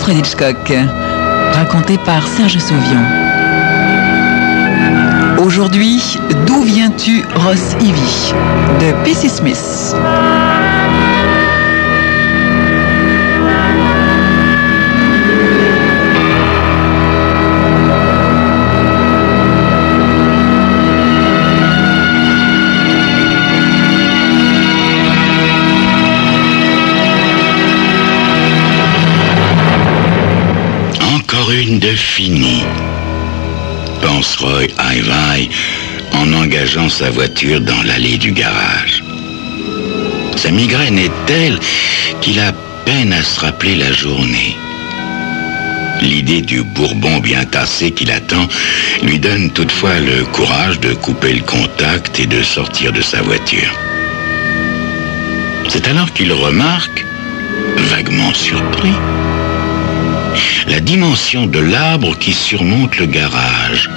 Alfred Hitchcock, raconté par Serge Sauvion. Aujourd'hui, D'où viens-tu, Ross Ivy, de P.C. Smith. Une de finie, pense Roy Ivy en engageant sa voiture dans l'allée du garage. Sa migraine est telle qu'il a peine à se rappeler la journée. L'idée du bourbon bien tassé qu'il attend lui donne toutefois le courage de couper le contact et de sortir de sa voiture. C'est alors qu'il remarque, vaguement surpris, la dimension de l'arbre qui surmonte le garage.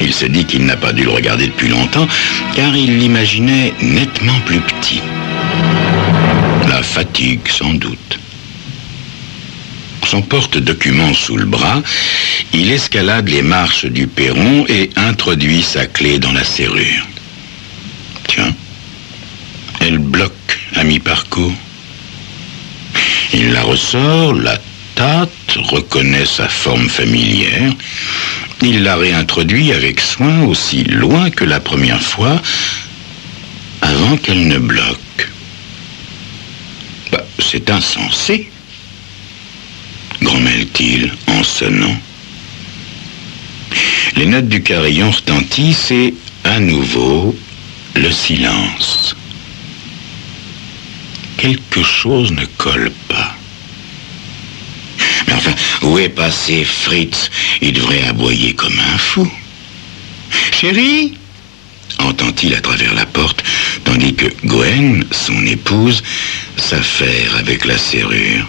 Il se dit qu'il n'a pas dû le regarder depuis longtemps, car il l'imaginait nettement plus petit. La fatigue, sans doute. Son porte-documents sous le bras, il escalade les marches du perron et introduit sa clé dans la serrure. Tiens, elle bloque à mi-parcours. Il la ressort, la tâte, reconnaît sa forme familière. Il la réintroduit avec soin aussi loin que la première fois, avant qu'elle ne bloque. C'est insensé, grommelle-t-il en sonnant. Les notes du carillon retentissent et, à nouveau, le silence. Quelque chose ne colle pas. Mais enfin, où est passé Fritz? Il devrait aboyer comme un fou. Chérie, entend-il à travers la porte, tandis que Gwen, son épouse, s'affaire avec la serrure.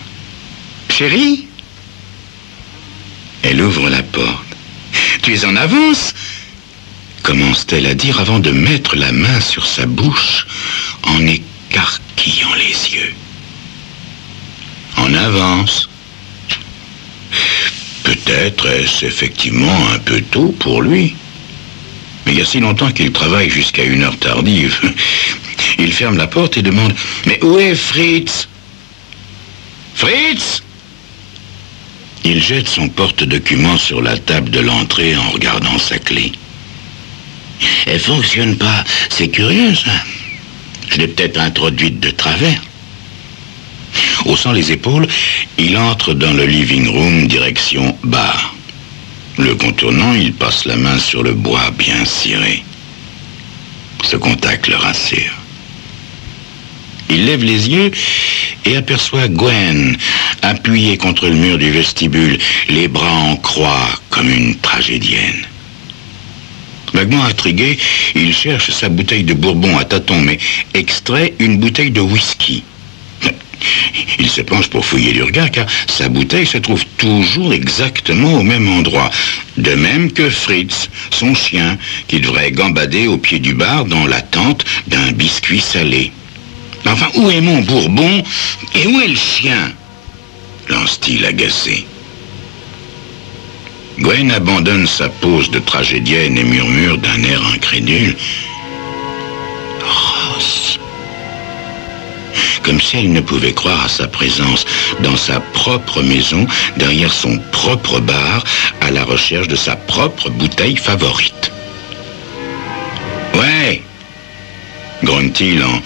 Chérie? Elle ouvre la porte. Tu es en avance? Commence-t-elle à dire avant de mettre la main sur sa bouche en écarquillant les yeux. En avance. Peut-être est-ce effectivement un peu tôt pour lui. Mais il y a si longtemps qu'il travaille jusqu'à une heure tardive. Il ferme la porte et demande « Mais où est Fritz ?»« Fritz ?» Il jette son porte-documents sur la table de l'entrée en regardant sa clé. « Elle fonctionne pas. C'est curieux, ça. Je l'ai peut-être introduite de travers. » Haussant les épaules, il entre dans le living room direction bar. Le contournant, il passe la main sur le bois bien ciré. Ce contact le rassure. Il lève les yeux et aperçoit Gwen, appuyée contre le mur du vestibule, les bras en croix comme une tragédienne. Vaguement intrigué, il cherche sa bouteille de bourbon à tâtons, mais extrait une bouteille de whisky. Il se penche pour fouiller du regard, car sa bouteille se trouve toujours exactement au même endroit. De même que Fritz, son chien, qui devrait gambader au pied du bar dans l'attente d'un biscuit salé. Enfin, où est mon bourbon et où est le chien? Lance-t-il agacé. Gwen abandonne sa pose de tragédienne et murmure d'un air incrédule. Ross. Comme si elle ne pouvait croire à sa présence dans sa propre maison, derrière son propre bar, à la recherche de sa propre bouteille favorite. Ouais, grogne-t-il en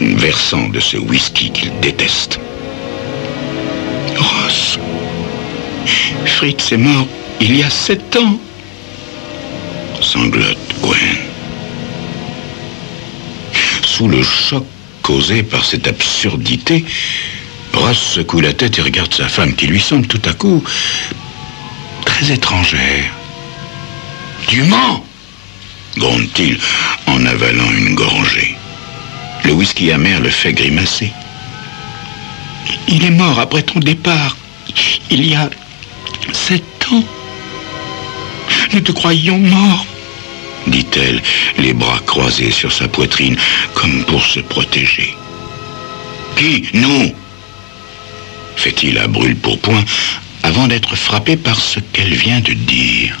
versant de ce whisky qu'il déteste. Ross, Fritz est mort il y a 7 ans, sanglote Gwen. Sous le choc causé par cette absurdité, Ross secoue la tête et regarde sa femme qui lui semble tout à coup très étrangère. « Tu mens !» gronde-t-il en avalant une gorgée. Le whisky amer le fait grimacer. « Il est mort après ton départ, il y a 7 ans. Nous te croyions mort, » dit-elle, les bras croisés sur sa poitrine, comme pour se protéger. « Qui? Nous ?» fait-il à brûle-pourpoint, avant d'être frappé par ce qu'elle vient de dire.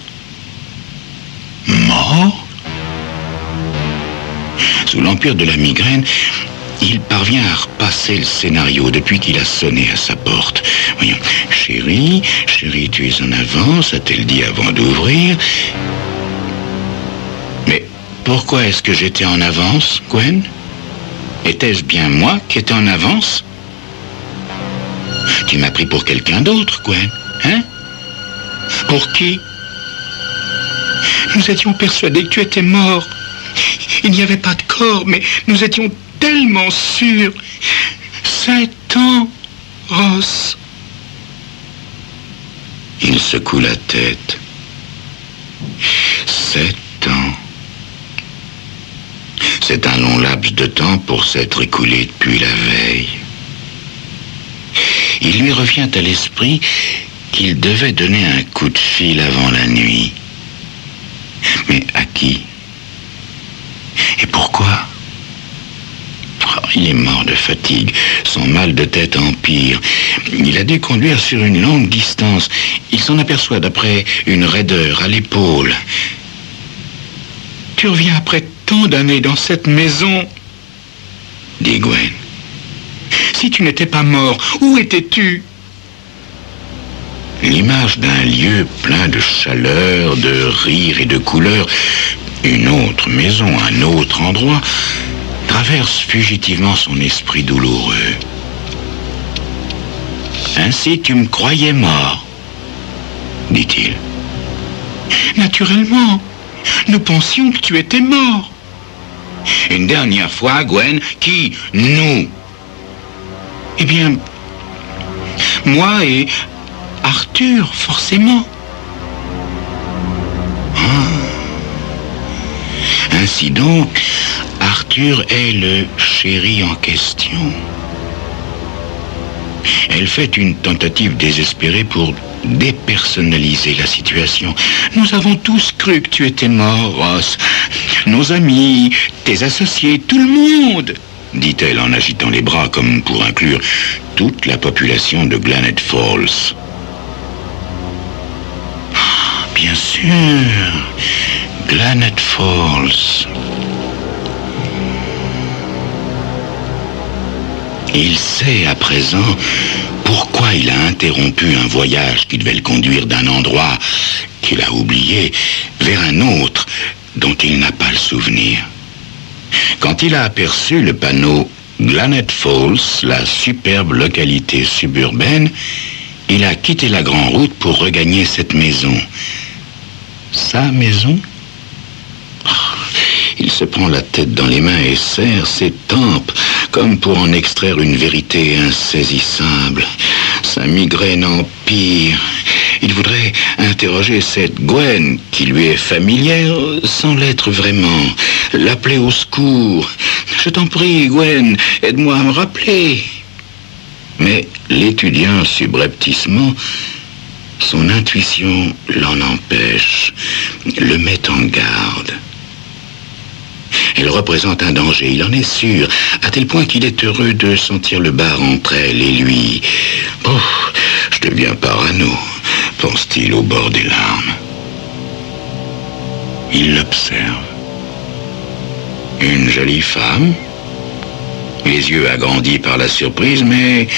Mort? Sous l'empire de la migraine, il parvient à repasser le scénario depuis qu'il a sonné à sa porte. Voyons, chérie, tu es en avance, a-t-elle dit avant d'ouvrir. Mais pourquoi est-ce que j'étais en avance, Gwen? Était-ce bien moi qui étais en avance? Tu m'as pris pour quelqu'un d'autre, Gwen, hein? Pour qui? Nous étions persuadés que tu étais mort. Il n'y avait pas de corps, mais nous étions tellement sûrs. 7 ans, Ross. Il secoue la tête. 7 ans. C'est un long laps de temps pour s'être écoulé depuis la veille. Il lui revient à l'esprit qu'il devait donner un coup de fil avant la nuit. Mais à qui? Et pourquoi? Oh, il est mort de fatigue. Son mal de tête empire. Il a dû conduire sur une longue distance. Il s'en aperçoit d'après une raideur à l'épaule. Tu reviens après tant d'années dans cette maison, dit Gwen. Si tu n'étais pas mort, où étais-tu? L'image d'un lieu plein de chaleur, de rire et de couleurs, une autre maison, un autre endroit, traverse fugitivement son esprit douloureux. Ainsi tu me croyais mort, dit-il. Naturellement, nous pensions que tu étais mort. Une dernière fois, Gwen, qui? Nous? Eh bien, moi et Arthur, forcément. Ainsi donc, Arthur est le chéri en question. Elle fait une tentative désespérée pour dépersonnaliser la situation. Nous avons tous cru que tu étais mort, Ross. Nos amis, tes associés, tout le monde, dit-elle en agitant les bras comme pour inclure toute la population de Granite Falls. Bien sûr, Granite Falls. Il sait à présent pourquoi il a interrompu un voyage qui devait le conduire d'un endroit qu'il a oublié vers un autre dont il n'a pas le souvenir. Quand il a aperçu le panneau Granite Falls, la superbe localité suburbaine, il a quitté la grande route pour regagner cette maison. Sa maison? Il se prend la tête dans les mains et serre ses tempes, comme pour en extraire une vérité insaisissable. Sa migraine empire. Il voudrait interroger cette Gwen, qui lui est familière, sans l'être vraiment. L'appeler au secours. Je t'en prie, Gwen, aide-moi à me rappeler. Mais l'étudiant subrepticement, son intuition l'en empêche, le met en garde. Elle représente un danger, il en est sûr, à tel point qu'il est heureux de sentir le bar entre elle et lui. Oh, je deviens parano, pense-t-il au bord des larmes. Il l'observe. Une jolie femme, les yeux agrandis par la surprise, mais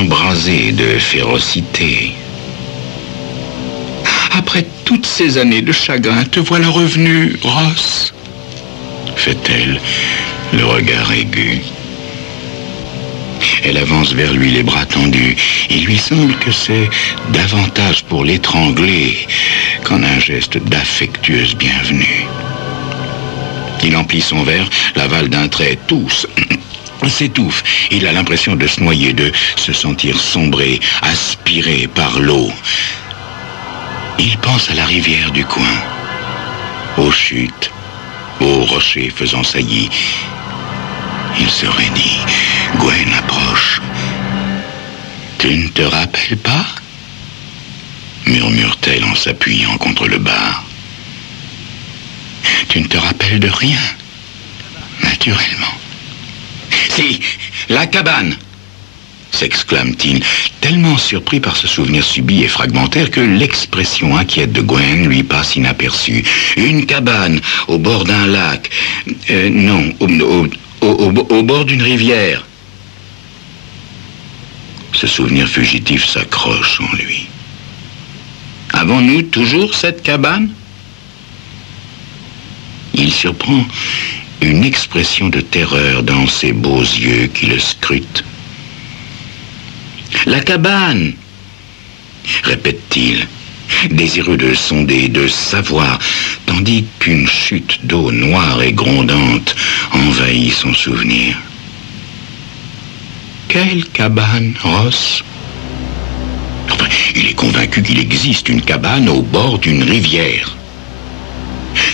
embrasés de férocité. Après toutes ces années de chagrin, te voilà revenu, Ross, fait-elle, le regard aigu. Elle avance vers lui, les bras tendus. Il lui semble que c'est davantage pour l'étrangler qu'en un geste d'affectueuse bienvenue. Il emplit son verre, l'avale d'un trait, tousse, s'étouffe. Il a l'impression de se noyer, de se sentir sombrer, aspiré par l'eau. Il pense à la rivière du coin, aux chutes, aux rochers faisant saillie. Il se raidit. Gwen approche. « Tu ne te rappelles pas ?» murmure-t-elle en s'appuyant contre le bar. « Tu ne te rappelles de rien, naturellement. »« Si, la cabane !» s'exclame-t-il, tellement surpris par ce souvenir subit et fragmentaire que l'expression inquiète de Gwen lui passe inaperçue. Une cabane au bord d'un lac. Non, au bord d'une rivière. Ce souvenir fugitif s'accroche en lui. Avons-nous toujours cette cabane? Il surprend une expression de terreur dans ses beaux yeux qui le scrutent. La cabane, répète-t-il, désireux de sonder, de savoir, tandis qu'une chute d'eau noire et grondante envahit son souvenir. Quelle cabane, Ross? Enfin, il est convaincu qu'il existe une cabane au bord d'une rivière.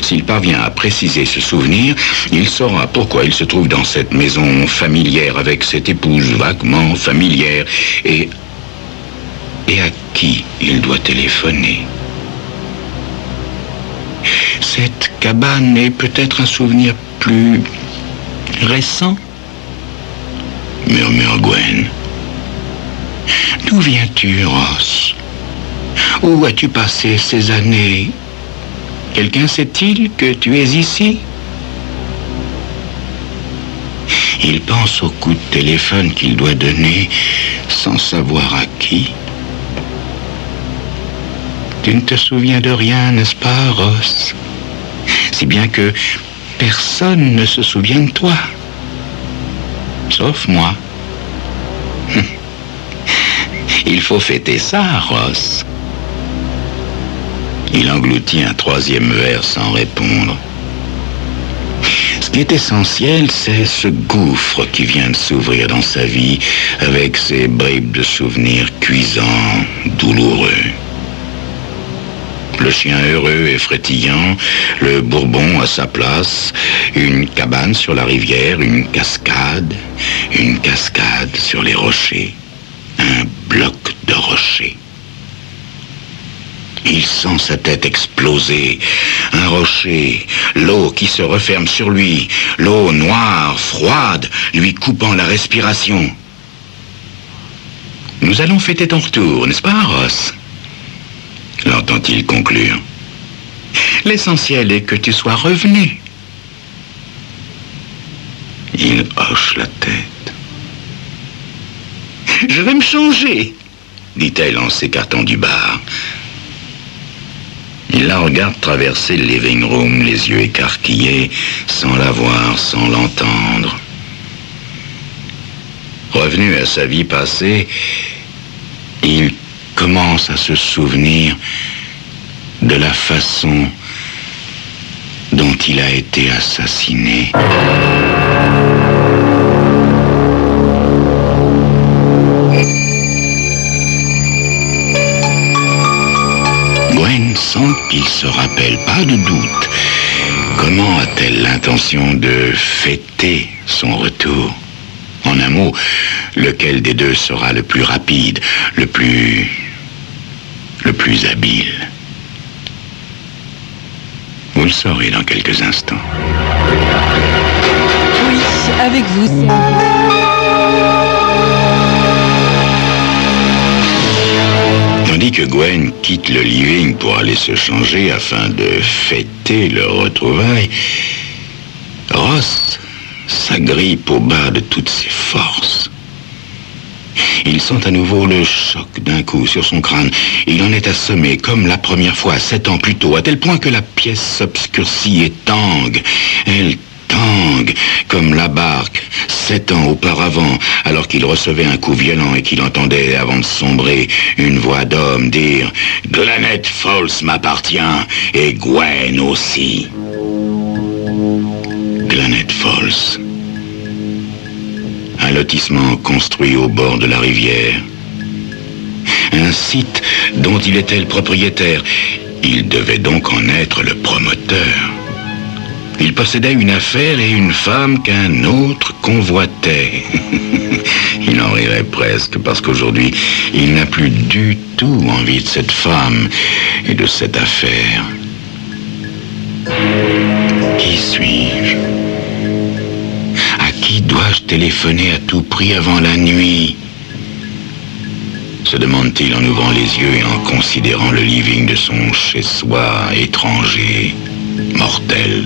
S'il parvient à préciser ce souvenir, il saura pourquoi il se trouve dans cette maison familière avec cette épouse vaguement familière et à qui il doit téléphoner. Cette cabane est peut-être un souvenir plus récent, murmure Gwen. D'où viens-tu, Ross? Où as-tu passé ces années? Quelqu'un sait-il que tu es ici? Il pense au coup de téléphone qu'il doit donner sans savoir à qui. Tu ne te souviens de rien, n'est-ce pas, Ross? Si bien que personne ne se souvient de toi. Sauf moi. Il faut fêter ça, Ross. Il engloutit un troisième verre sans répondre. Ce qui est essentiel, c'est ce gouffre qui vient de s'ouvrir dans sa vie avec ses bribes de souvenirs cuisants, douloureux. Le chien heureux et frétillant, le bourbon à sa place, une cabane sur la rivière, une cascade sur les rochers, un bloc de rochers. Il sent sa tête exploser. Un rocher, l'eau qui se referme sur lui, l'eau noire, froide, lui coupant la respiration. Nous allons fêter ton retour, n'est-ce pas, Ross? L'entend-il conclure. L'essentiel est que tu sois revenu. Il hoche la tête. Je vais me changer, dit-elle en s'écartant du bar. Il la regarde traverser le living room, les yeux écarquillés, sans la voir, sans l'entendre. Revenu à sa vie passée, il commence à se souvenir de la façon dont il a été assassiné. Gwen sent qu'il se rappelle, pas de doute. Comment a-t-elle l'intention de fêter son retour? En un mot, lequel des deux sera le plus rapide, le plus habile? Vous le saurez dans quelques instants. Oui, avec vous. Tandis que Gwen quitte le living pour aller se changer afin de fêter leur retrouvaille, Ross s'agrippe au bas de toutes ses forces. Il sent à nouveau le choc d'un coup sur son crâne. Il en est assommé comme la première fois, 7 ans plus tôt, à tel point que la pièce s'obscurcit et tangue. Elle tangue comme la barque, 7 ans auparavant, alors qu'il recevait un coup violent et qu'il entendait, avant de sombrer, une voix d'homme dire « Glenette Falls m'appartient, et Gwen aussi. » Glenette Falls. Un lotissement construit au bord de la rivière. Un site dont il était le propriétaire. Il devait donc en être le promoteur. Il possédait une affaire et une femme qu'un autre convoitait. Il en rirait presque parce qu'aujourd'hui, il n'a plus du tout envie de cette femme et de cette affaire. Qui suis-je? À qui dois-je téléphoner à tout prix avant la nuit? se demande-t-il en ouvrant les yeux et en considérant le living de son chez-soi étranger, mortel.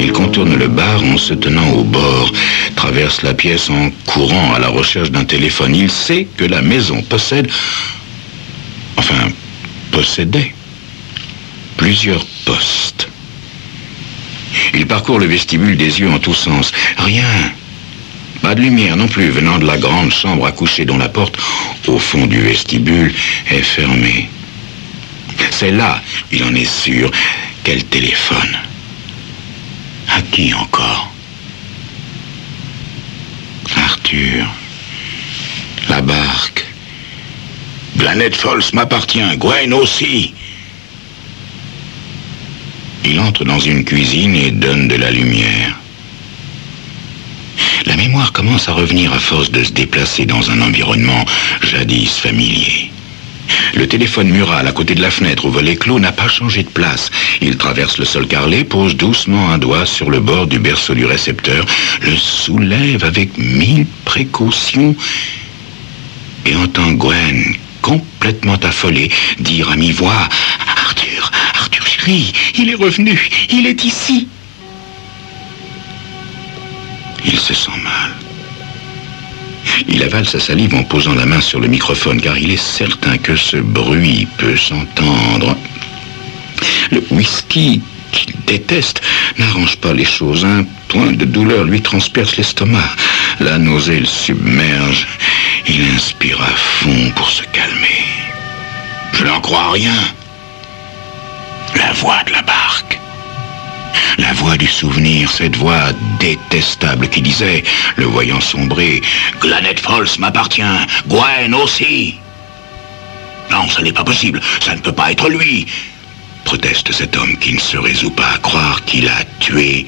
Il contourne le bar en se tenant au bord, traverse la pièce en courant à la recherche d'un téléphone. Il sait que la maison possédait plusieurs postes. Il parcourt le vestibule des yeux en tous sens. Rien. Pas de lumière non plus venant de la grande chambre à coucher dont la porte, au fond du vestibule, est fermée. C'est là, il en est sûr, qu'elle téléphone. À qui encore? Arthur. La barque. Granite Falls m'appartient, Gwen aussi. Il entre dans une cuisine et donne de la lumière. La mémoire commence à revenir à force de se déplacer dans un environnement jadis familier. Le téléphone mural à côté de la fenêtre au volet clos n'a pas changé de place. Il traverse le sol carrelé, pose doucement un doigt sur le bord du berceau du récepteur, le soulève avec 1000 précautions et entend Gwen, complètement affolée, dire à mi-voix « Arthur chéri, il est revenu, il est ici !» Il se sent mal. Il avale sa salive en posant la main sur le microphone, car il est certain que ce bruit peut s'entendre. Le whisky qu'il déteste n'arrange pas les choses. Un point de douleur lui transperce l'estomac. La nausée le submerge. Il inspire à fond pour se calmer. Je n'en crois rien. La voix de la barque. La voix du souvenir, cette voix détestable qui disait, le voyant sombrer, « Granite Falls m'appartient, Gwen aussi !»« Non, ce n'est pas possible, ça ne peut pas être lui !» proteste cet homme qui ne se résout pas à croire qu'il a tué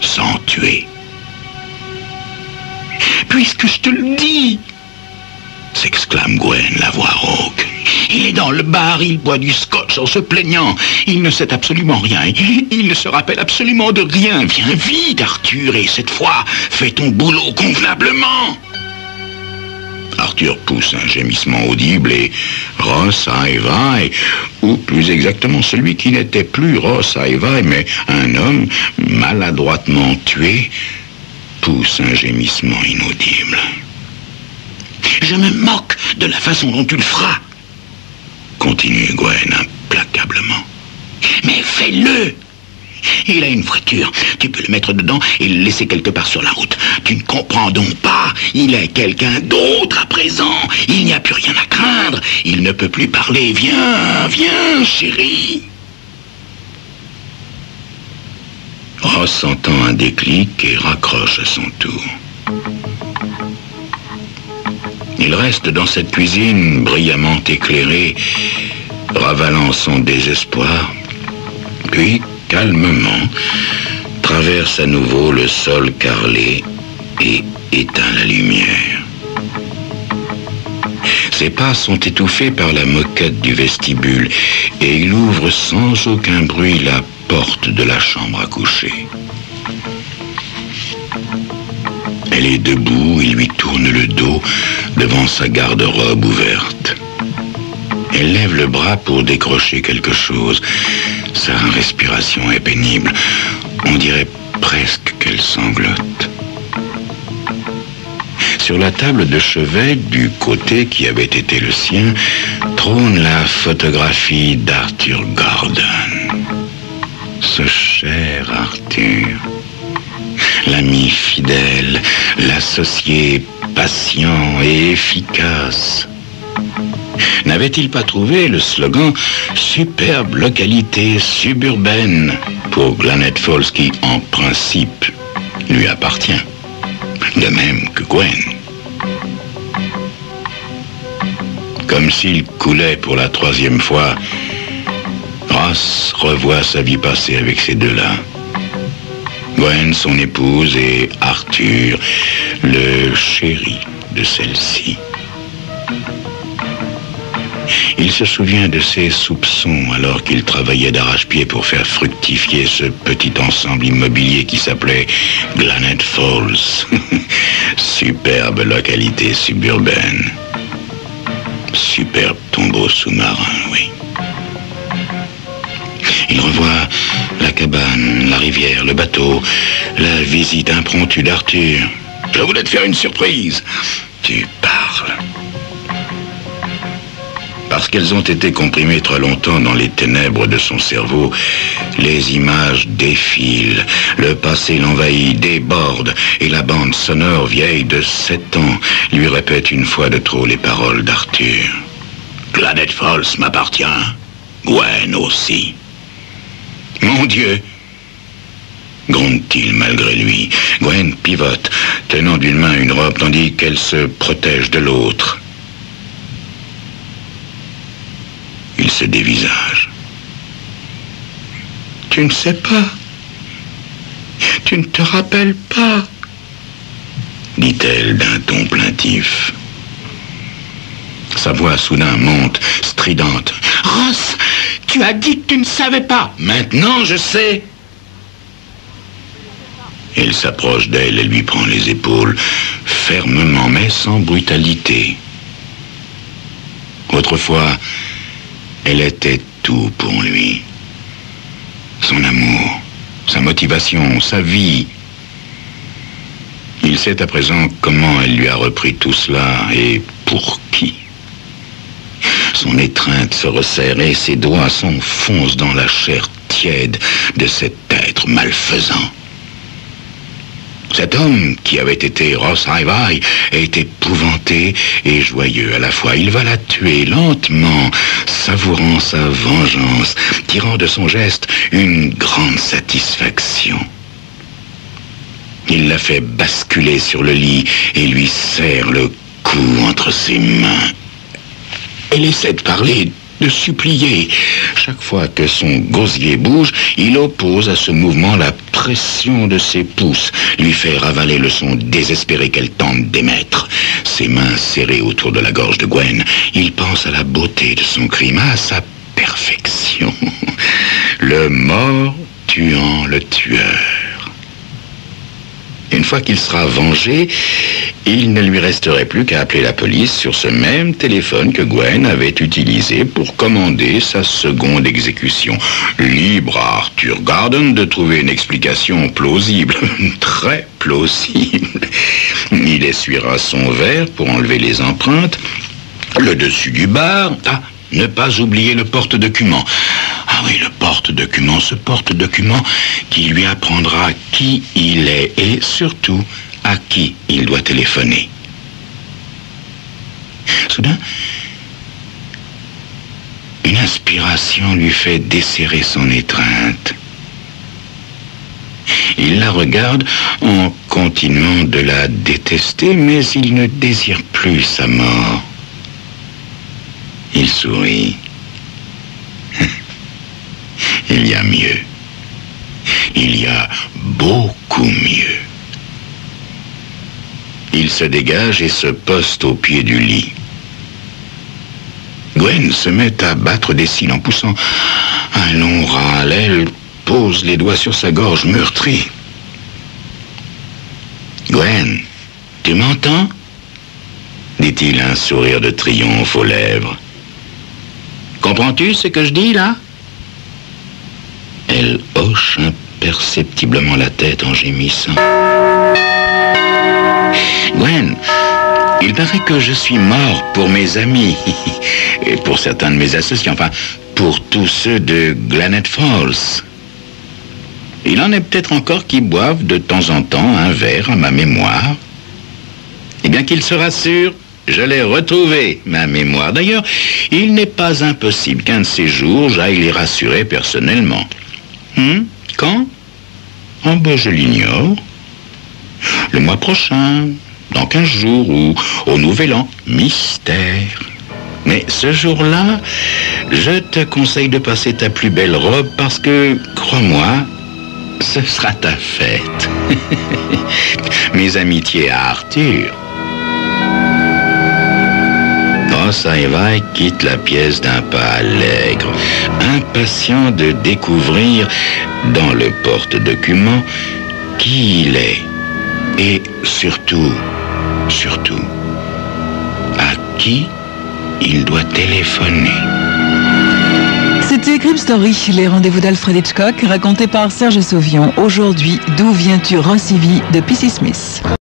sans tuer. « Puisque je te le dis !» s'exclame Gwen, la voix rauque. Il est dans le bar, il boit du scotch en se plaignant. Il ne sait absolument rien. Il ne se rappelle absolument de rien. Viens vite, Arthur, et cette fois, fais ton boulot convenablement. Arthur pousse un gémissement audible et Ross Aivai, ou plus exactement celui qui n'était plus Ross Aivai, mais un homme maladroitement tué, pousse un gémissement inaudible. Je me moque de la façon dont tu le feras, continue Gwen implacablement. Mais fais-le. Il a une voiture, tu peux le mettre dedans et le laisser quelque part sur la route. Tu ne comprends donc pas, il est quelqu'un d'autre à présent. Il n'y a plus rien à craindre, il ne peut plus parler. Viens, chérie. Ross entend un déclic et raccroche à son tour. Il reste dans cette cuisine brillamment éclairée, ravalant son désespoir, puis, calmement, traverse à nouveau le sol carrelé et éteint la lumière. Ses pas sont étouffés par la moquette du vestibule et il ouvre sans aucun bruit la porte de la chambre à coucher. Elle est debout, il lui tourne le dos devant sa garde-robe ouverte. Elle lève le bras pour décrocher quelque chose. Sa respiration est pénible. On dirait presque qu'elle sanglote. Sur la table de chevet, du côté qui avait été le sien, trône la photographie d'Arthur Gordon. Ce cher Arthur. L'ami fidèle, l'associé patient et efficace. N'avait-il pas trouvé le slogan « Superbe localité suburbaine » pour Granite Falls qui, en principe, lui appartient, de même que Gwen. Comme s'il coulait pour la 3e fois, Ross revoit sa vie passée avec ces deux-là. Gwen, son épouse, et Arthur, le chéri de celle-ci. Il se souvient de ses soupçons alors qu'il travaillait d'arrache-pied pour faire fructifier ce petit ensemble immobilier qui s'appelait Granite Falls. Superbe localité suburbaine. Superbe tombeau sous-marin, oui. Il revoit la cabane, la rivière, le bateau, la visite impromptue d'Arthur. Je voulais te faire une surprise. Tu parles. Parce qu'elles ont été comprimées trop longtemps dans les ténèbres de son cerveau, les images défilent, le passé l'envahit, déborde, et la bande sonore vieille de 7 ans lui répète une fois de trop les paroles d'Arthur. Granite Falls m'appartient, Gwen aussi. Mon Dieu, gronde-t-il malgré lui. Gwen pivote, tenant d'une main une robe tandis qu'elle se protège de l'autre. Il se dévisage. Tu ne sais pas. Tu ne te rappelles pas, dit-elle d'un ton plaintif. Sa voix soudain monte, stridente. Ross, tu as dit que tu ne savais pas. Maintenant, je sais. Il s'approche d'elle et lui prend les épaules, fermement mais sans brutalité. Autrefois, elle était tout pour lui. Son amour, sa motivation, sa vie. Il sait à présent comment elle lui a repris tout cela et pour qui. Son étreinte se resserre et ses doigts s'enfoncent dans la chair tiède de cet être malfaisant. Cet homme qui avait été Ross Ivy est épouvanté et joyeux à la fois. Il va la tuer lentement, savourant sa vengeance, tirant de son geste une grande satisfaction. Il la fait basculer sur le lit et lui serre le cou entre ses mains. Elle essaie de parler, de supplier. Chaque fois que son gosier bouge, il oppose à ce mouvement la pression de ses pouces, lui fait ravaler le son désespéré qu'elle tente d'émettre. Ses mains serrées autour de la gorge de Gwen, il pense à la beauté de son crime, à sa perfection. Le mort tuant le tueur. Une fois qu'il sera vengé, il ne lui resterait plus qu'à appeler la police sur ce même téléphone que Gwen avait utilisé pour commander sa seconde exécution. Libre à Arthur Garden de trouver une explication plausible, très plausible. Il essuiera son verre pour enlever les empreintes, le dessus du bar. Ah, ne pas oublier le porte-document. Ah oui, le porte-document, ce porte-document qui lui apprendra qui il est et surtout à qui il doit téléphoner. Soudain, une inspiration lui fait desserrer son étreinte. Il la regarde en continuant de la détester, mais il ne désire plus sa mort. Il sourit. Il y a mieux. Il y a beaucoup mieux. Il se dégage et se poste au pied du lit. Gwen se met à battre des cils en poussant un long râle. Elle pose les doigts sur sa gorge meurtrie. Gwen, tu m'entends? Dit-il, un sourire de triomphe aux lèvres. Comprends-tu ce que je dis, là? Elle hoche imperceptiblement la tête en gémissant. Gwen, il paraît que je suis mort pour mes amis, et pour certains de mes associés, enfin, pour tous ceux de Granite Falls. Il en est peut-être encore qui boivent de temps en temps un verre à ma mémoire. Eh bien qu'ils se rassurent, je l'ai retrouvé, ma mémoire. D'ailleurs, il n'est pas impossible qu'un de ces jours, j'aille les rassurer personnellement. Quand? Oh, ben, je l'ignore. Le mois prochain, dans 15 jours, ou au Nouvel An. Mystère. Mais ce jour-là, je te conseille de passer ta plus belle robe parce que, crois-moi, ce sera ta fête. Mes amitiés à Arthur. Ross Ivy quitte la pièce d'un pas allègre, impatient de découvrir dans le porte-document qui il est et surtout, à qui il doit téléphoner. C'était Crime Story, les rendez-vous d'Alfred Hitchcock, racontés par Serge Sauvion. Aujourd'hui, D'où viens-tu, Ross Ivy de P.C. Smith.